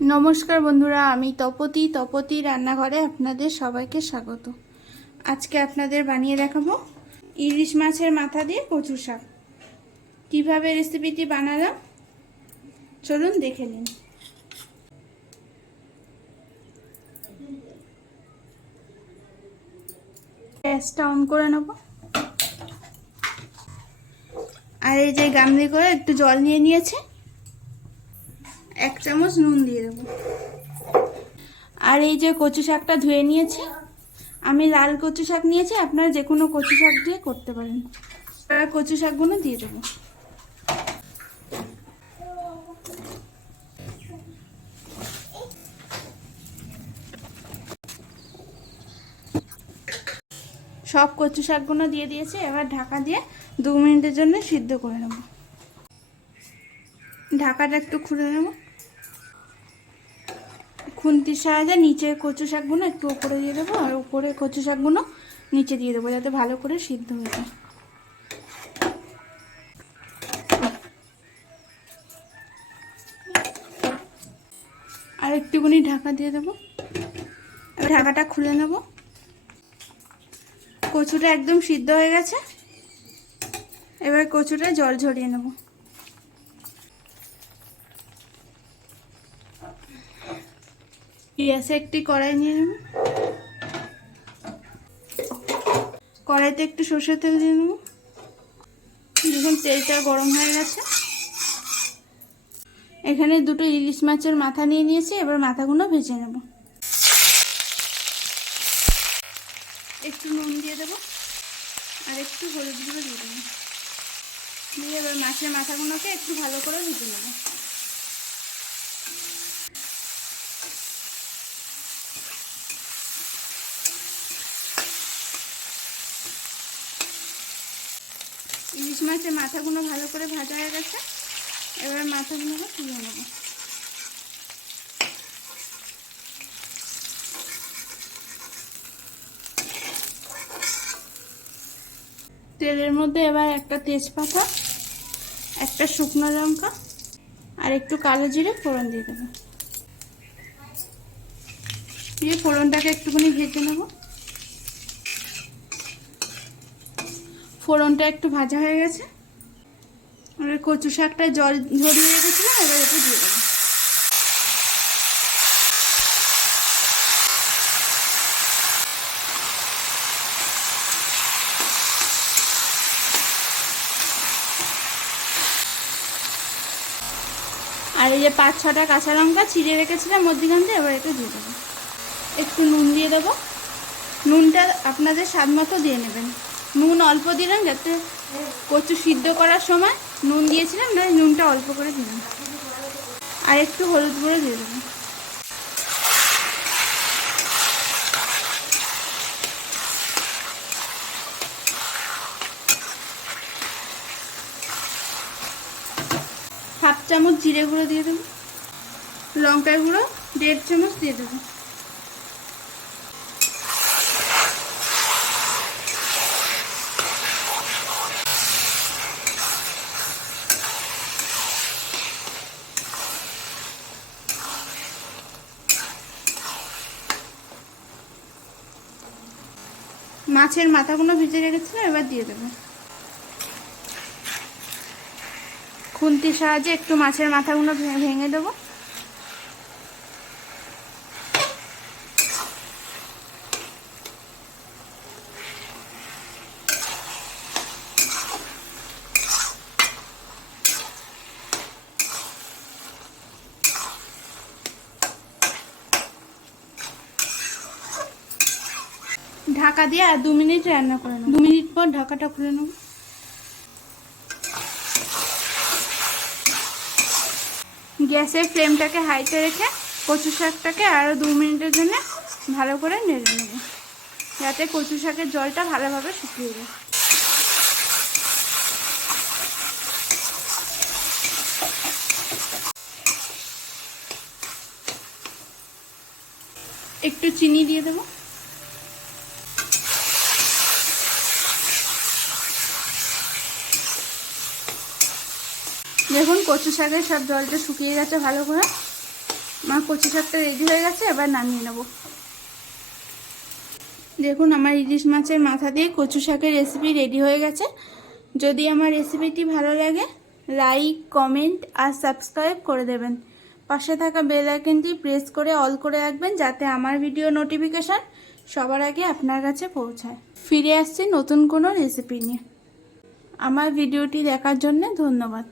নমস্কার বন্ধুরা, আমি তপতি রান্নাঘরে আপনাদের সবাইকে স্বাগত। আজকে আপনাদের বানিয়ে দেখাবো ইলিশ মাছের মাথা দিয়ে কচু শাক। কীভাবে রেসিপিটি বানালাম চলুন দেখে নিন। গ্যাসটা অন করে নেব, আর এই যে গামলি করে একটু জল নিয়ে নিয়েছে, 1 চামচ নুন দিয়ে দেবো। আর এই যে কচু শাকটা ধুয়ে নিয়েছি, আমি লাল কচু শাক নিয়েছি, আপনারা যে কোনো কচু শাক দিয়ে করতে পারেন। কচু শাকগুলো দিয়ে দেবো। সব কচু শাকগুলো দিয়ে দিয়েছি, এবার ঢাকা দিয়ে 2 মিনিটের জন্য সিদ্ধ করে নেব। ঢাকাটা একটু খুলে নেব। খুন্তির সাহায্যে নিচে কচু শাকগুলো একটু উপরে দিয়ে দেবো, আর উপরে কচু শাকগুলো নিচে দিয়ে দেবো, যাতে ভালো করে সিদ্ধ হয়ে যায়। আর একটুখানি ঢাকা দিয়ে দেবো। ঢাকাটা খুলে নেব। কচুটা একদম সিদ্ধ হয়ে গেছে, এবার কচুটা জল ঝরিয়ে নেব। গ্যাসে একটি কড়াই নিয়ে নেব। কড়াইতে একটু সর্ষের তেল দিয়ে নেব। দেখুন তেলটা গরম হয়ে গেছে। এখানে 2টো ইলিশ মাছের মাথা নিয়ে নিয়েছি, এবার মাথাগুলো ভেজে নেব। একটু নুন দিয়ে দেবো, আর একটু হলুদ গুঁড়ো দিয়ে দেবো। দিয়ে এবার মাছের মাথাগুলোকে একটু ভালো করে ভেজে নেব। ইলিশ মাছের মাথাগুলো ভালো করে ভাজা হয়ে গেছে, এবার মাথাগুলোকে তুলে নেব। তেলের মধ্যে এবার একটা তেজপাতা, একটা শুকনো লঙ্কা, আর একটু কালো জিরে ফোড়ন দিয়ে দেবো। দিয়ে ফোড়নটাকে একটুখানি ভেজে নেব। ফোড়নটা একটু ভাজা হয়ে গেছে, আর কচু শাকটা জল ঝরিয়ে রেখেছিলাম, এবার একটু দিয়ে দেবো। আর এই যে 5-6টা কাঁচা লঙ্কা চিড়ে রেখেছিলাম মধ্যখান দিয়ে, এবার একটু দিয়ে দেবো। একটু নুন দিয়ে দেবো। নুনটা আপনাদের স্বাদ মতো দিয়ে নেবেন। নুন অল্প দিলাম, যাতে কচু সিদ্ধ করার সময় নুন দিয়েছিলাম, না নুনটা অল্প করে দিলাম। আর একটু হলুদ গুঁড়ো দিয়ে দেবো। হাফ চামচ জিরে গুঁড়ো দিয়ে দেবো। লঙ্কার গুঁড়ো 1.5 চামচ দিয়ে দেবো। মাছের মাথাগুলো ভেজে রেখেছিলাম, এবার দিয়ে দেবো। খুন্তির সাহায্যে একটু মাছের মাথাগুলো ভেঙে দেবো। ঢাকা দিয়ে আর 2 মিনিট রান্না করে নেব। 2 মিনিট পর ঢাকাটা খুলে নেব। গ্যাসের ফ্লেমটাকে হাইতে রেখে কচু শাকটাকে আরও 2 মিনিটের জন্য ভালো করে নেড়ে নেব, যাতে কচু শাকের জলটা ভালোভাবে শুকিয়ে যায়। একটু চিনি দিয়ে দেবো। দেখুন কচু শাকের সব জলটা শুকিয়ে গেছে ভালো করে। আমার কচু শাকটা রেডি হয়ে গেছে, এবার নামিয়ে নেব। দেখুন আমার ইলিশ মাছের মাথা দিয়ে কচু শাকের রেসিপি রেডি হয়ে গেছে। যদি আমার রেসিপিটি ভালো লাগে লাইক, কমেন্ট আর সাবস্ক্রাইব করে দেবেন। পাশে থাকা বেল আইকনটি প্রেস করে অল করে রাখবেন, যাতে আমার ভিডিও নোটিফিকেশান সবার আগে আপনার কাছে পৌঁছায়। ফিরে আসছি নতুন কোনো রেসিপি নিয়ে। আমার ভিডিওটি দেখার জন্য ধন্যবাদ।